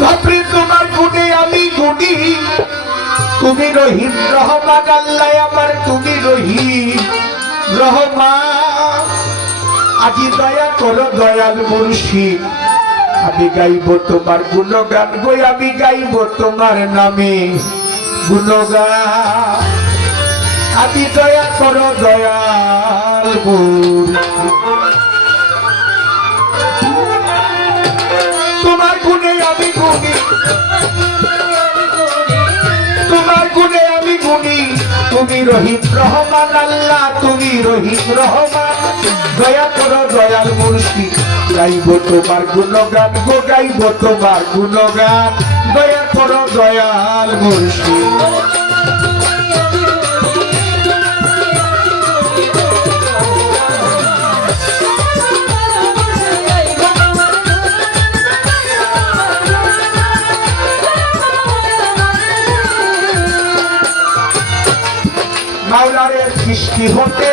ভাবরি তোমার গুণে আমি গুণী। তুমি রহিম, রহমান আল্লাহ আমার তুমি রহিম। রহমান, আজি দয়া করো দয়াল মুর্শিদ। আমি গাইব তোমার গুণগান গই আমি গাইব তোমার নামে গুণগান। আমি দয়া করো দয়াল মুর্শিদ। তোমার গুণে আমি গুণী। তোমার গুণে আমি গুণী। তুমি রহিম রহমান, আল্লাহ, তুমি রহিম রহমান। দয়া করো, দয়াল মুর্শি গাইব তোমার গুণগান, গো গাইব তোমার গুণগান। দয়া করো, দয়াল মুর্শি সৃষ্টি হতে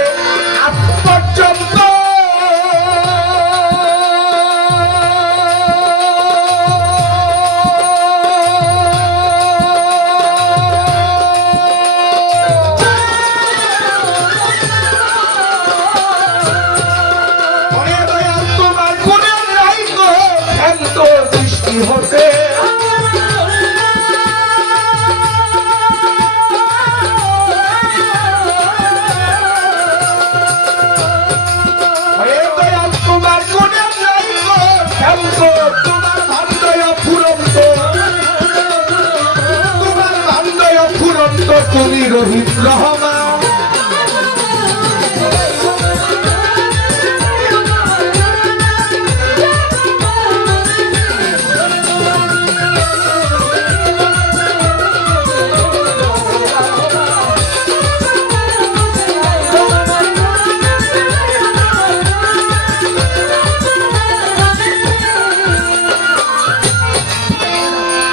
ফুরন্ত তুমি রহিত রহমান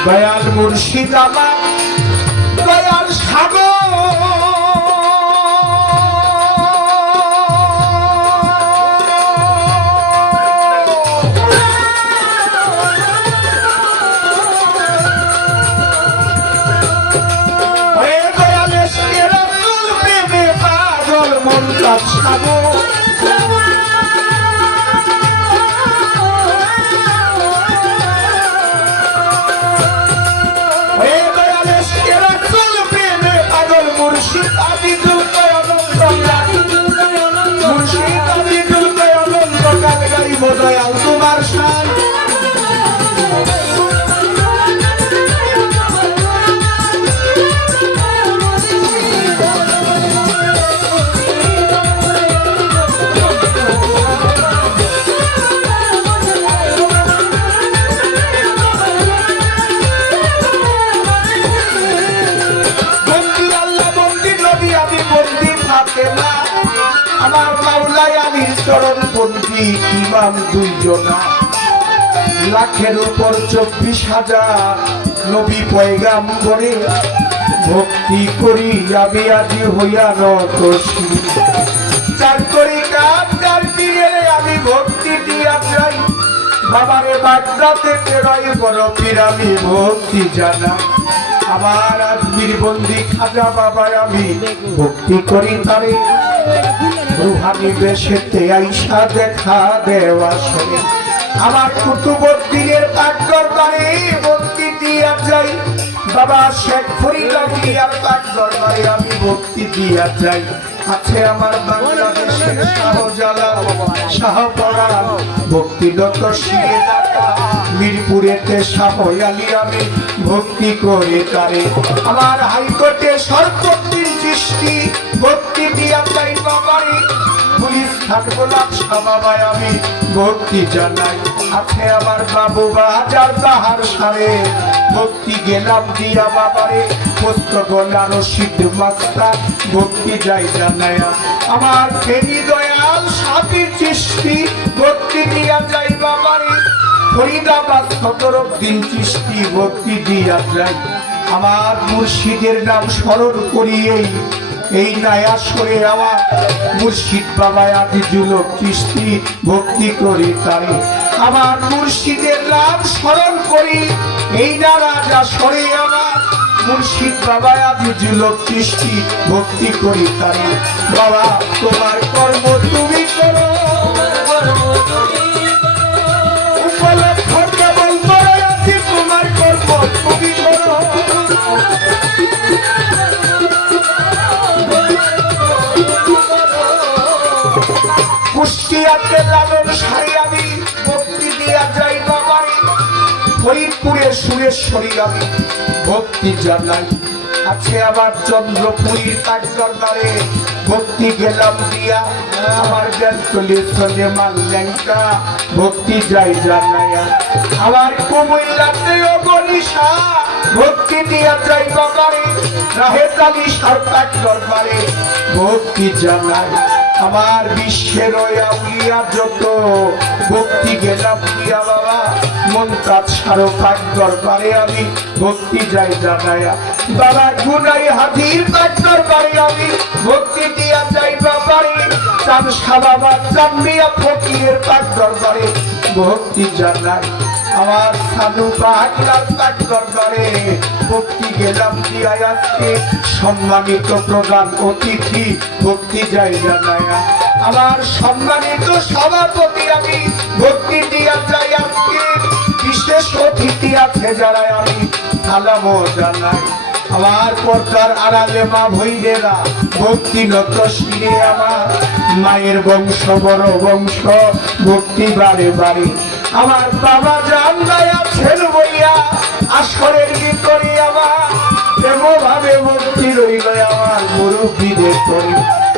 দয়াল মুর্শিদ আমার মাওলায় আমি চরণ বন্দি ইমাম দুইজনা। লাখের উপর চব্বিশ হাজার নবী পয়গাম করে ভক্তি করি আমি আজি হইয়া নত চার করি কাপ যার পীরে আমি ভক্তি দিয়া যাই বাবারে বাগদা থেকে রয় বড় পীর আমি ভক্তি জানা। আমার আজমির বন্দি খাজা বাবা আমি ভক্তি করি তারে। রুহানি আইসা দেখা দেওয়া আমার ভক্তি দিয়া যাই। বাবা শেখ আমি দিয়া যাই। আছে আমার বাংলাদেশের শাহজালাল শাহপরা ভক্তিগত মিরপুরেতে শাহয়ালি আমি ভক্তি করে তারে। আমার হাইকোর্টে সর্বদিন সৃষ্টি, ভক্তি দিয়া থাকব আমি ভক্তি জানাই। আছে আমার বাবু বাজার তাহার সারে। ভক্তি গেলাম দিয়া বাবারে পুস্তক নানো সিদ্ধ মাস্তা। ভক্তি যাই জানাই আমার ফেরি দয়াল সাথীর সৃষ্টি, ভক্তি দিয়া যাই বাবারে। ফরিদাবাদ সতর দিন সৃষ্টি, ভক্তি দিয়া যাই। আমার মুর্শিদের নাম স্মরণ করিয়েই এই নায়া সরে যাওয়া মুর্শিদ বাবা আদি যুবক কৃষ্টি ভক্তি করি তাই। আমার মুর্শিদের নাম স্মরণ করি, এই না রাজা সরে যাওয়া মুর্শিদ বাবা আদি জুলক কৃষ্টি ভক্তি করি তাই। বাবা, তোমার কর্ম ভক্তি যাই আমি ভক্তি গেলাম দিয়া। আমার মাল্যাঙ্কা ভক্তি যাই আমার কুমিল্লাতে ভক্তি দিয়া যাই বাবারে রাহে সরকার দরবারে ভক্তি আমার বিশ্বের যত ভক্তি গেলাম দিয়া বাবা, মন কাজ সারো, কাজ দরবারে আমি। ভক্তি যাই জানায়া বাবা গুনাই হাজির কাজ দরবারে আমি। ভক্তি দিয়া যাই বাবারে, চান সাবাবা চান্দিয়া ফকিরের কাজ দরবারে। ভক্তি জানাই আমার সাধু পাহাড়িলার কাজ দরবারে ভক্তি গেলাম দিয়া আজকে। সম্মানিত প্রধান অতিথি, ভক্তি যাই জানায়া আমার সম্মানিত সভাপতি আমি, ভক্তি দিয়া যাই আজকে। বিশেষ অতিথি আছে যারা আমি, সালামও জানাই। আমার পর্দার আড়ালে মা ভৈরেরা ভক্তিনত শিরে আমার। মায়ের বংশ, বড় বংশ, ভক্তি বাড়ে বাড়ে আমার বাবা জান আছেন বইয়া আসরের ভিতরে আমার এমভাবে ভক্তি রইল আমার মুরব্বীদের করে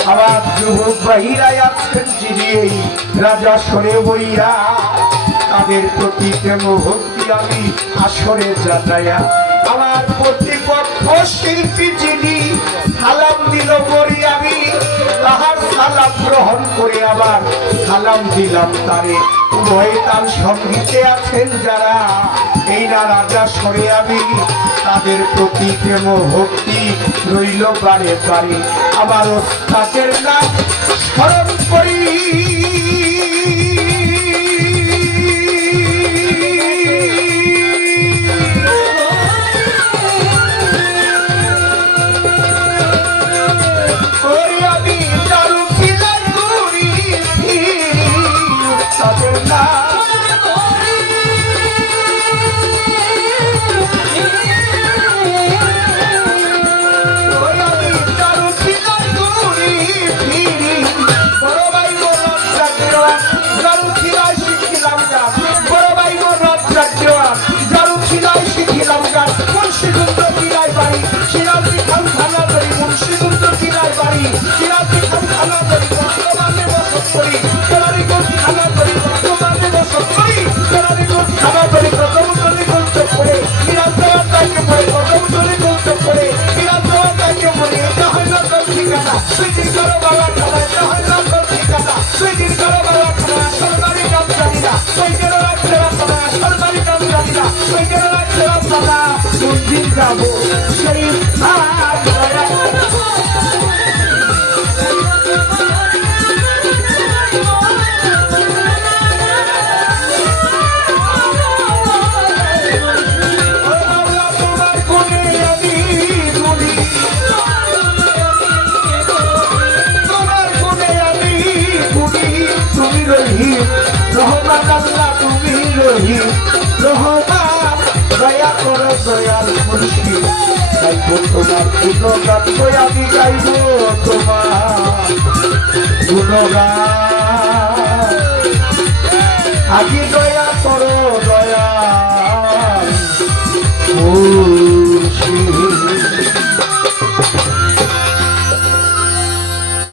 আমার যুবক বাহিরাই আছেন যিনি রাজা সরে বইয়া তাদের প্রতি প্রেম ভক্তি আমি আসরে জানাইয়া আমার প্রতিপক্ষ শিল্পী যিনি সালাম দিল করি আমি, তাহার সালাম গ্রহণ করে আবার সালাম দিলাম তারে। উভয়ে তার সঙ্গীতে আছেন যারা, এই না রাজা সরে আমি তাদের প্রতি প্রেম ভক্তি রইল বারে বারে। আমার ওস্তাদের নাম স্মরণ করি। করি কেরারিগঞ্জ খানা দয়াল মুর্শিদ গাইব তোমার গুণগান কই আমি গাইব তোমার গুণগান। আজি দয়া করো দয়া ও